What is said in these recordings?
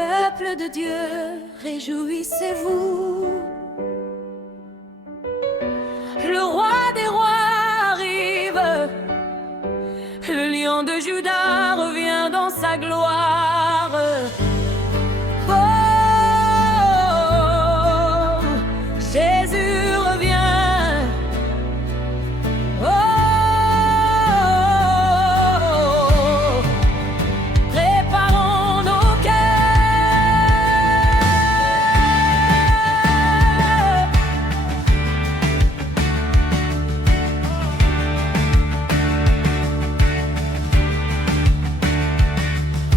Peuple de Dieu, réjouissez-vous. Le roi des rois arrive, le lion de Juda revient dans sa gloire. Oh, Jésus revient. Oh, préparons nos cœurs.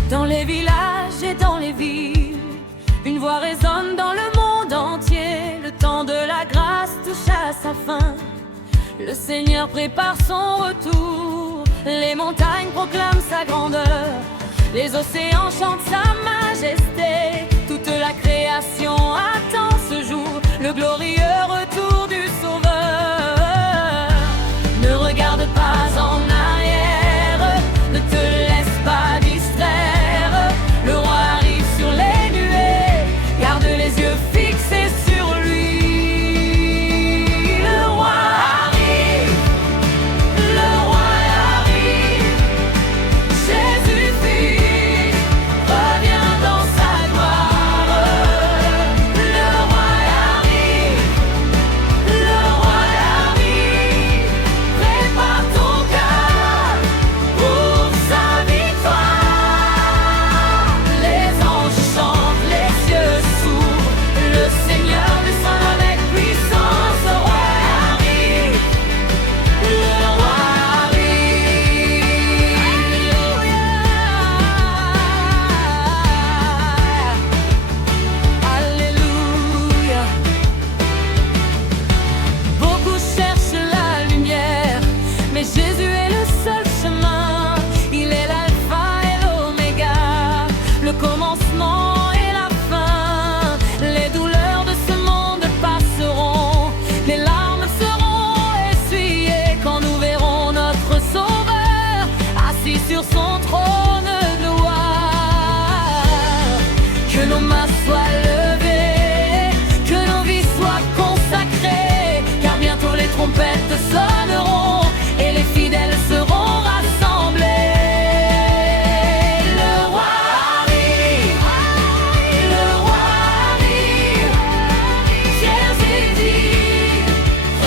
Dans les villages et dans les villes, une voix résonne dans le monde entier. Le temps de la grâce touche à sa fin. Le Seigneur prépare son retour. Les montagnes proclament sa grandeur. Les océans chantent sa majesté. Toute la création attend ce jour, le glorieux retour du Sauveur. Ne regarde pas en arrière, ne te laisse pas distraire. Le roi arrive sur les nuées, garde les yeux fixés sur lui. Le roi arrive, le roi arrive. Jésus-Fils revient dans sa gloire. Le roi arrive, le roi arrive. Prépare ton cœur pour sa victoire. Les anges chantent, les cieux s'ouvrent. Le Seigneur descend avec puissance. Le roi arrive, le roi arrive. Alléluia. Beaucoup cherchent la lumière, mais Jésus est le seul chemin. Il est l'alpha et l'oméga, le commencement et la fin. Les douleurs de ce monde passeront, les larmes seront essuyées quand nous verrons notre Sauveur assis sur son trône de gloire. Que nos mains soient levées, que nos vies soient consacrées, car bientôt les trompettes sonneront et les fidèles seront rassemblés. Le roi arrive, le roi arrive. Jésus dit,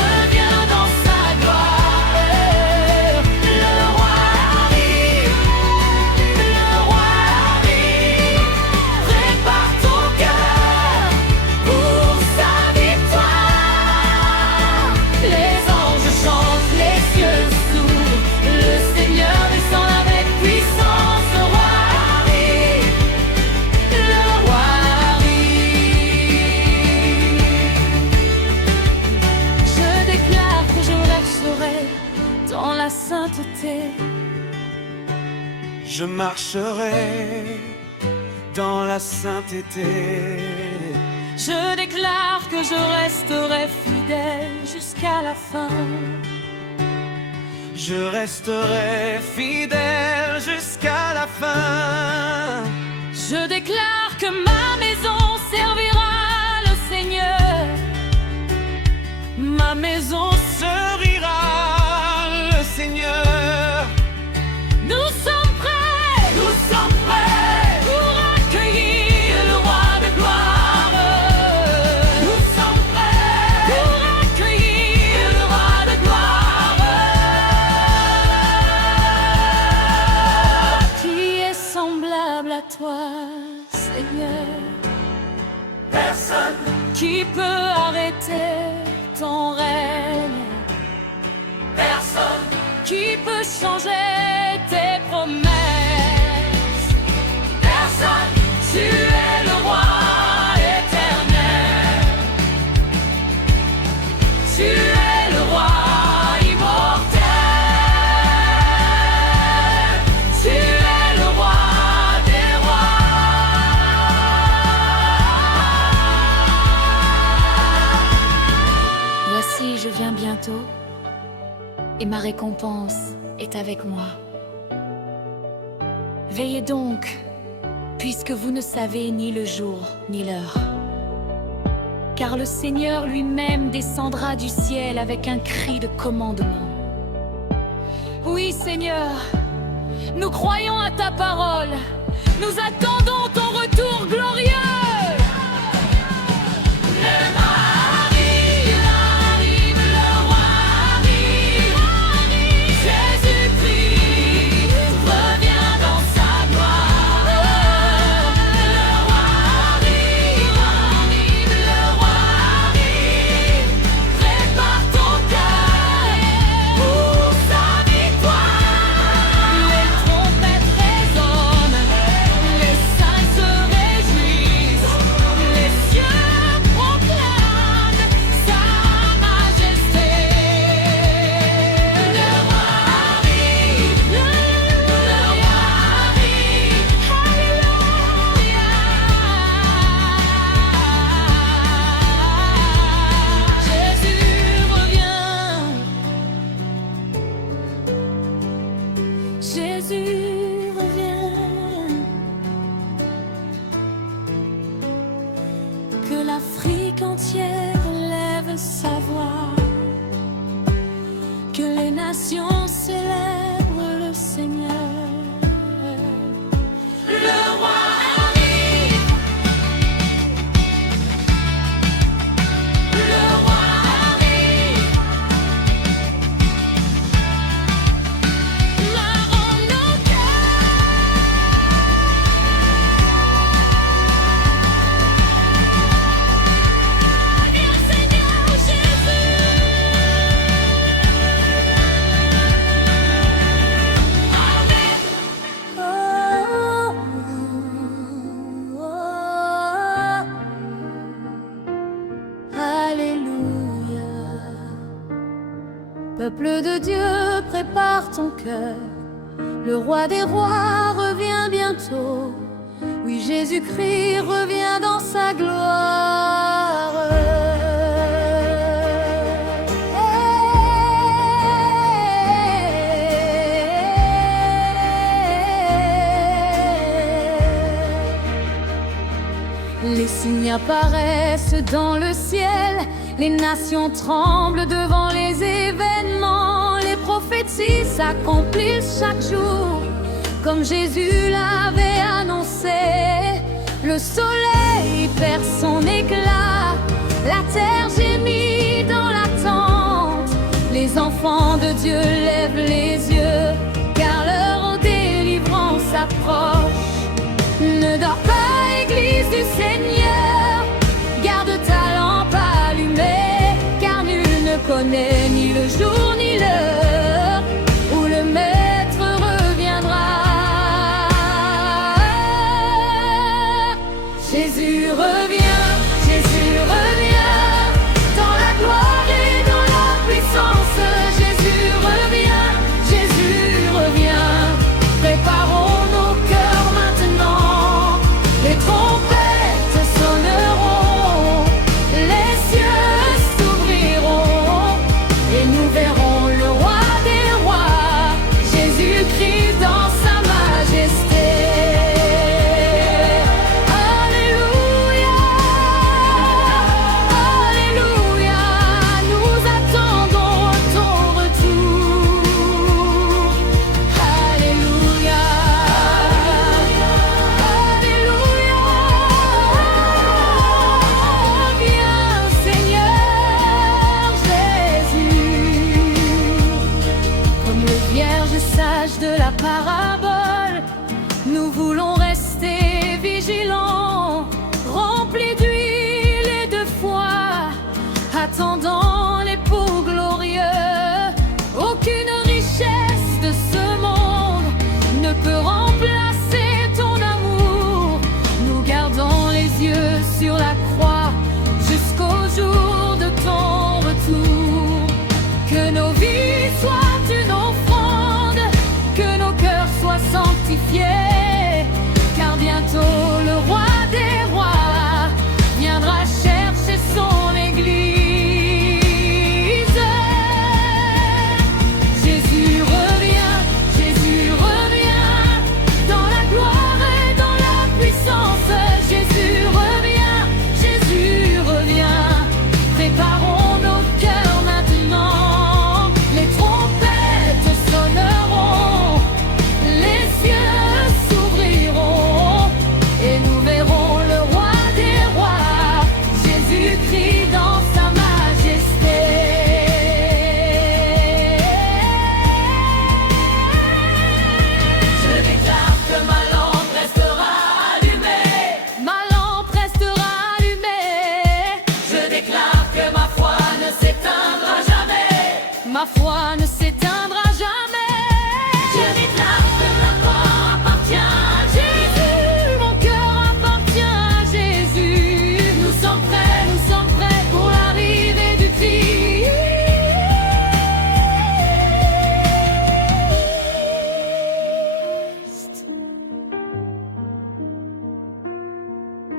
revient dans sa gloire. Le roi arrive, le roi arrive. Prépare ton cœur pour sa victoire. Les anges chantent, les cieux s'ouvrent. Le Seigneur descend avec puissance. Le roi arrive, le roi arrive. Je déclare que je resterai dans la sainteté. Je marcherai dans la sainteté. Je déclare que je resterai fidèle jusqu'à la fin. Je resterai fidèle jusqu'à la fin. Je déclare que ma maison servira le Seigneur. Ma maison Servira le Seigneur. Nous sommes prêts pour accueillir le roi de gloire. Nous sommes prêts pour accueillir le roi de gloire. Qui est semblable à toi, Seigneur? Personne, Qui peut arrêter ton règne? personne, Qui peut changer tes promesses? personne. Tu es le roi éternel. Tu es le roi immortel. Tu es le roi des rois. Voici, je viens bientôt, et ma récompense est avec moi. Veillez donc, puisque vous ne savez ni le jour ni l'heure. Car le Seigneur lui-même descendra du ciel avec un cri de commandement. Oui, Seigneur, nous croyons à ta parole. Nous attendons ton retour glorieux. Jésus revient. Que l'Afrique entière lève sa voix, que les nations célèbrent le Seigneur. Le roi arrive. Le roi arrive. Peuple de Dieu, prépare ton cœur. Le roi des rois revient bientôt. Oui, Jésus-Christ revient dans sa gloire. Les signes apparaissent dans le ciel. Les nations tremblent devant les événements. Les prophéties s'accomplissent chaque jour, comme Jésus l'avait annoncé. Le soleil perd son éclat, la terre gémit dans l'attente. Les enfants de Dieu lèvent les yeux, car leur délivrance approche. Ne dors pas, Église du Seigneur, garde ta lampe allumée, car nul ne connaît ni le jour ni l'heure où le Maître reviendra. Jésus revient, Jésus revient, dans la gloire et dans la puissance. Jésus revient, Jésus revient. Préparons nos cœurs maintenant, les trompettes sonneront, les cieux s'ouvriront, et nous verrons le roi des rois, Jésus-Christ dans sa majesté. Alléluia, Alléluia, nous attendons ton retour. Alléluia, Alléluia, viens Seigneur Jésus. Comme le vierge sage de la parabole, nous voulons rester vigilants, remplis d'huile et de foi, attendant l'époux glorieux. Aucune richesse de ce monde ne peut remplacer ton amour. Nous gardons les yeux sur la croix jusqu'au jour de ton retour. Que nos vies soient une offrande, que nos cœurs soient sanctifiés, car bientôt le roi des rois viendra chercher son église.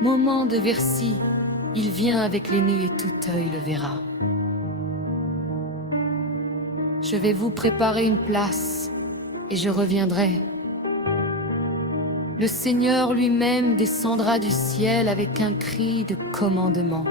moment de Bercy, il vient avec les nues et tout œil le verra. Je vais vous préparer une place, et je reviendrai. Le Seigneur lui-même descendra du ciel avec un cri de commandement.